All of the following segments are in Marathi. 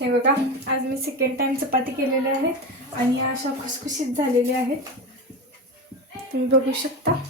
हे बघा, आज मी सेकंड टाइम चपाती केलेल्या आहेत आणि अशा खुसखुशीत झालेल्या आहेत. तुम्ही बघू शकता.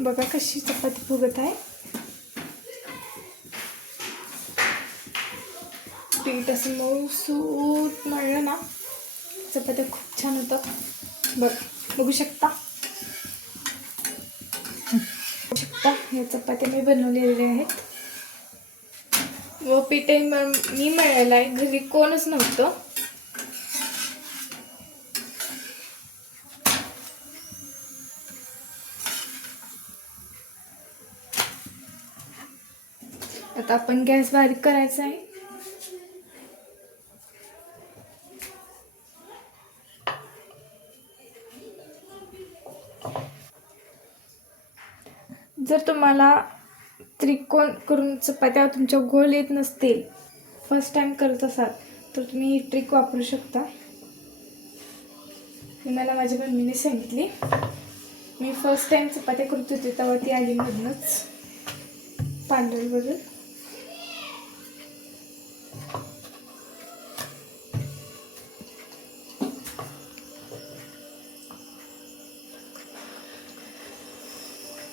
बघा कशी चपाती फुगत आहे. पीठ असं मऊसूत मळलं ना, चपात्या खूप छान होतात. बघू शकता. हे चपात्या मी बनवलेल्या आहेत व पीठही मी मळलेलं आहे. घरी कोणच नव्हतं. आता आपण गॅस बारीक करायचा आहे. जर तुम्हाला त्रिकोण करून चपात्या तुमच्या गोल येत नसतील, फर्स्ट टाइम करत असाल, तर तुम्ही ही ट्रिक वापरू शकता. ही मला माझ्या मम्मीने सांगितली. मी फर्स्ट टाइम चपात्या करत होते तेव्हा ती आली मधनंच पार्लरवरून.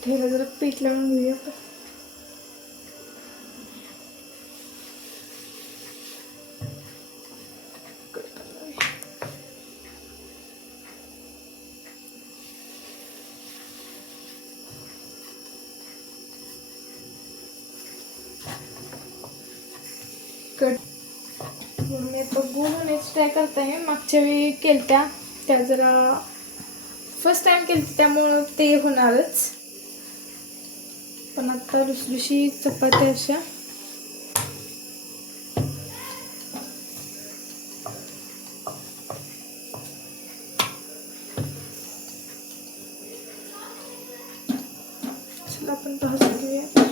ठेला जरा पीठ लावून घेऊया. मी आता गोलूनच ट्राय करत आहे. मागच्या वेळी केलत्या त्या जरा फर्स्ट टाइम केली त्यामुळं ते होणारच. पण आता लुसलुशी चपात्या अशा चला आपण भाजून घेऊया.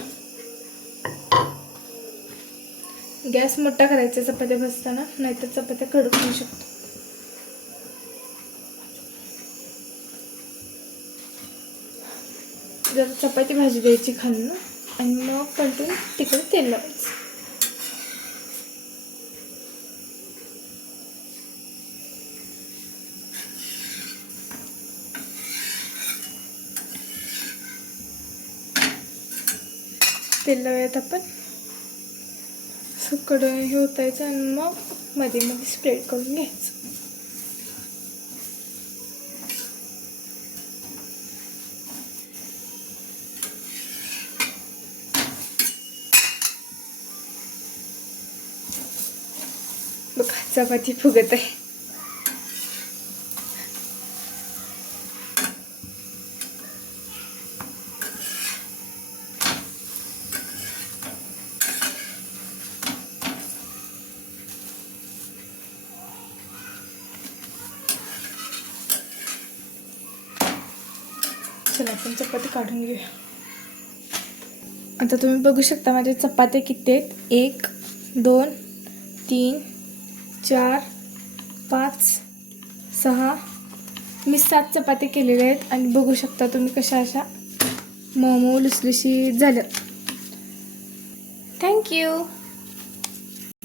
गॅस मोठा करायचा चपात्या भाजताना, नाहीतर चपात्या कडक होऊ शकतो. जर चपाती भाजी द्यायची खालून आणि मग पलटून तिकडे तेल लावायचं. तेल लावूयात आपण. सगळं हे होतायचं आणि मग मध्ये मध्ये स्प्रेड करून घ्यायचं. बघा चपाती फुगत आहे. चला आपण चपाती काढून घेऊया. आता तुम्ही बघू शकता माझ्या चपात्या किती आहेत. 1 2 3 4 5 6 मी 7 चपात्या केलेल्या आहेत. आणि बघू शकता तुम्ही कशा अशा मऊ लुसलुशीत झाल्या. थँक्यू.